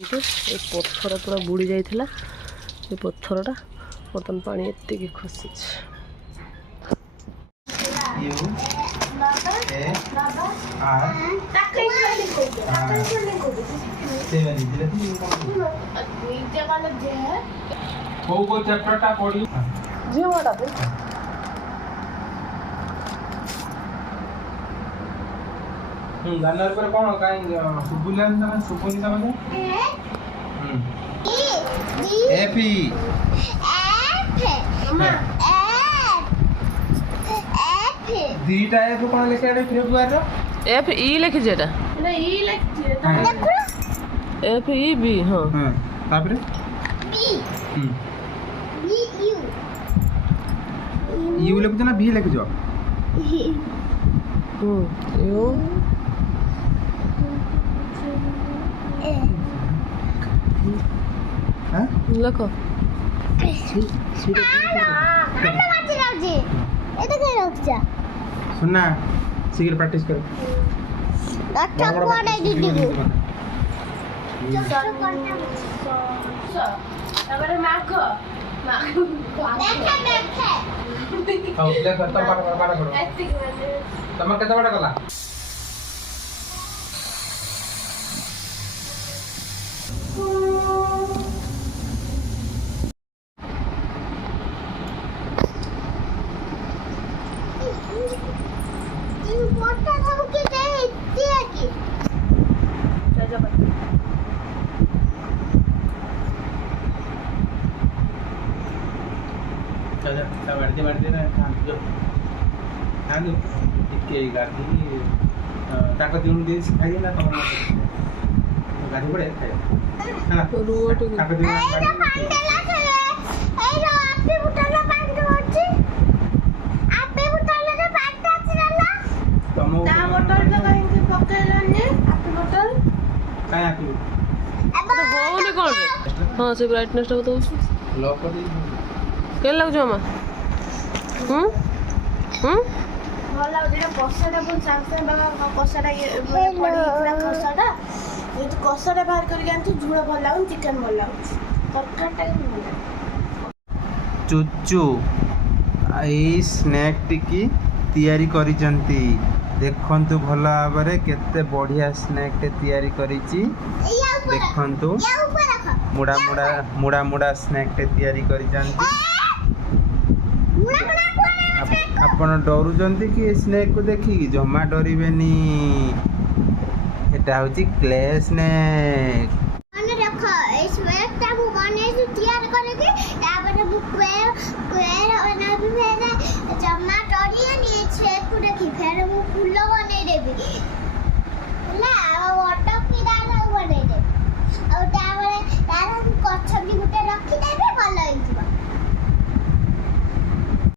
ए पत्थर पूरा बुड़ी जाइथिला ए पत्थरटा बर्तन पानी एतिकी खसी जानवर पर कौन कहीं सुबुलान तमे सुबुनी तमे एफ ई दीटा एफ कौन लिखे रे फेब्रुआरी रो एफ ई लिखि जेटा ना ई लिखि देखो एफ ई बी हां हां तापरे बी बी यू यू लिख ना बी लिख जो यू हां लिखो सुनना शीघ्र प्रैक्टिस करो तम केते बड़ा कला बढ़ते ना खानु टिके गाड़ी ताको दिउन दे सिखाइए ना तम गाड़ी पड़े खाए ना रोड ताको दिउन तम ता बोतल तो कहीं के पकेलने आपकी बोतल काय आकु होने कोन रे हां से ब्राइटनेस टा तो लॉक कर दी के लग जो हम भला जेटा कसाटा बोल सांसे बाबा कसाटा ये पड़ी इतना कसाटा ये तो कसाटा बाहर करके आंची झूड़ा भल लागन चिकन भल लागन तरकाटा के भल चुचू आई स्नैक टिकी तैयारी करिजंती देखंतु भल भाबरे केते बढ़िया स्नैक टे तैयारी करिची देखंतु मुड़ा मुड़ा मुड़ा मुड़ा स्नैक टे तैयारी करिजंती आपण डरुजंती कि स्नैक को देखी जमा डरिबेनी एटा होची क्ले स्नैक माने रखो ए स्नैक ता मु माने से तैयार करके तापर मु क्वेर बना भी फेरे जमा डरियनी स्नैक को देखी फेरे मु फूल बने देबी ना वाटर पिदा बने दे और तापर तार कच्छ भी गुटे रखी देबे